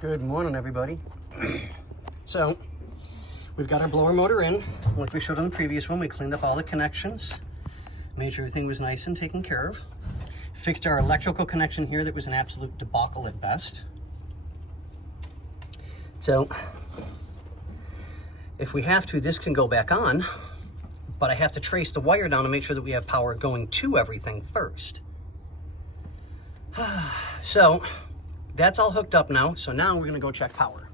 Good morning, everybody. So, we've got our blower motor in. Like we showed on the previous one, we cleaned up all the connections, made sure everything was nice and taken care of. Fixed our electrical connection here that was an absolute debacle at best. So, if we have to, this can go back on, but I have to trace the wire down to make sure that we have power going to everything first. So, that's all hooked up now, so now we're gonna go check power.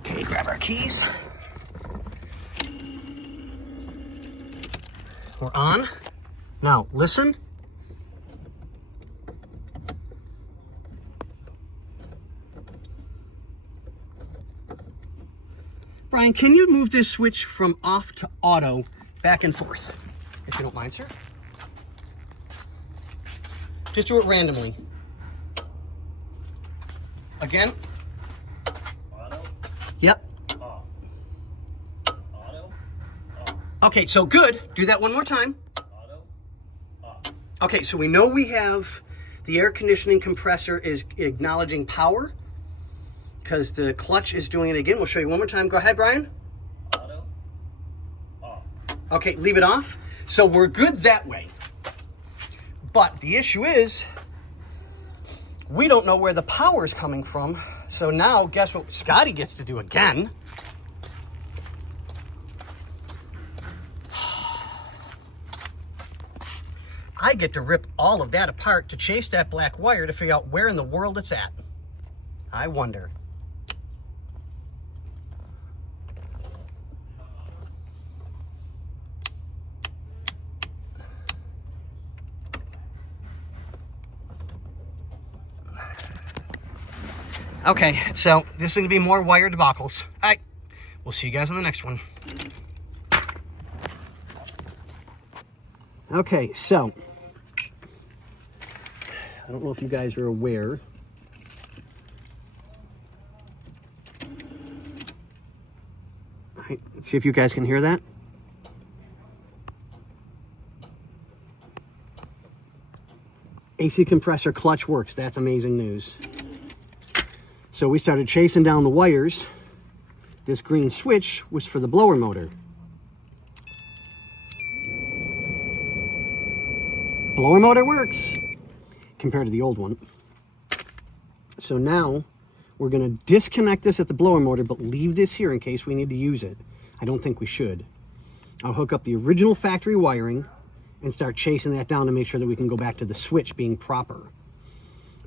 Okay, grab our keys. We're on. Now, listen. Brian, can you move this switch from off to auto back and forth, if you don't mind, sir? Just do it randomly. Again. Auto. Yep. Off. Auto. Off. Okay, so good. Do that one more time. Auto. Off. Okay, so we know we have the air conditioning compressor is acknowledging power because the clutch is doing it again. We'll show you one more time. Go ahead, Brian. Auto. Off. Okay, leave it off. So we're good that way. But the issue is, we don't know where the power is coming from. So now, guess what Scotty gets to do again? I get to rip all of that apart to chase that black wire to figure out where in the world it's at. I wonder. Okay, so this is going to be more wire debacles. All right, we'll see you guys on the next one. Okay, so I don't know if you guys are aware. All right, let's see if you guys can hear that. AC compressor clutch works. That's amazing news. So we started chasing down the wires. This green switch was for the blower motor. Blower motor works compared to the old one. So now we're going to disconnect this at the blower motor, but leave this here in case we need to use it. I don't think we should. I'll hook up the original factory wiring and start chasing that down to make sure that we can go back to the switch being proper.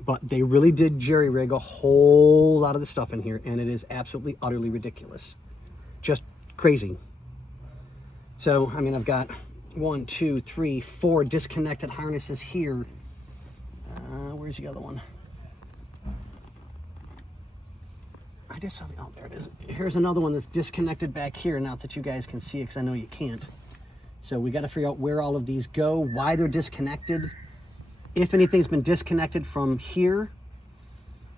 But they really did jerry-rig a whole lot of the stuff in here, and it is absolutely, utterly ridiculous. Just crazy. So, I mean, I've got 1, 2, 3, 4 disconnected harnesses here. Where's the other one? I just saw the, oh, there it is. Here's another one that's disconnected back here, not that you guys can see it, because I know you can't. So we got to figure out where all of these go, why they're disconnected. If anything's been disconnected from here,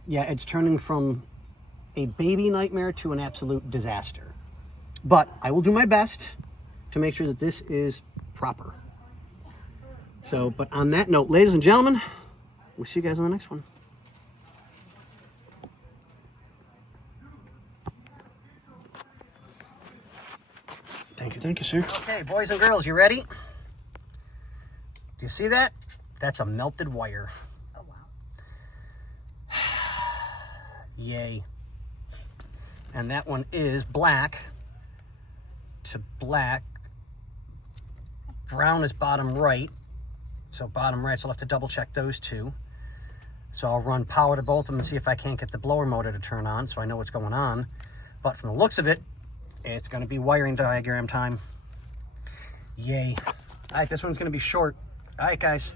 yeah, it's turning from a baby nightmare to an absolute disaster. But I will do my best to make sure that this is proper. So, but on that note, ladies and gentlemen, we'll see you guys on the next one. Thank you, sir. Okay, boys and girls, you ready? Do you see that? That's a melted wire. Oh, wow. Yay. And that one is black to black. Brown is bottom right. So bottom right, so I'll have to double check those two. So I'll run power to both of them and see if I can't get the blower motor to turn on so I know what's going on. But from the looks of it, it's going to be wiring diagram time. Yay. All right, this one's going to be short. All right, guys.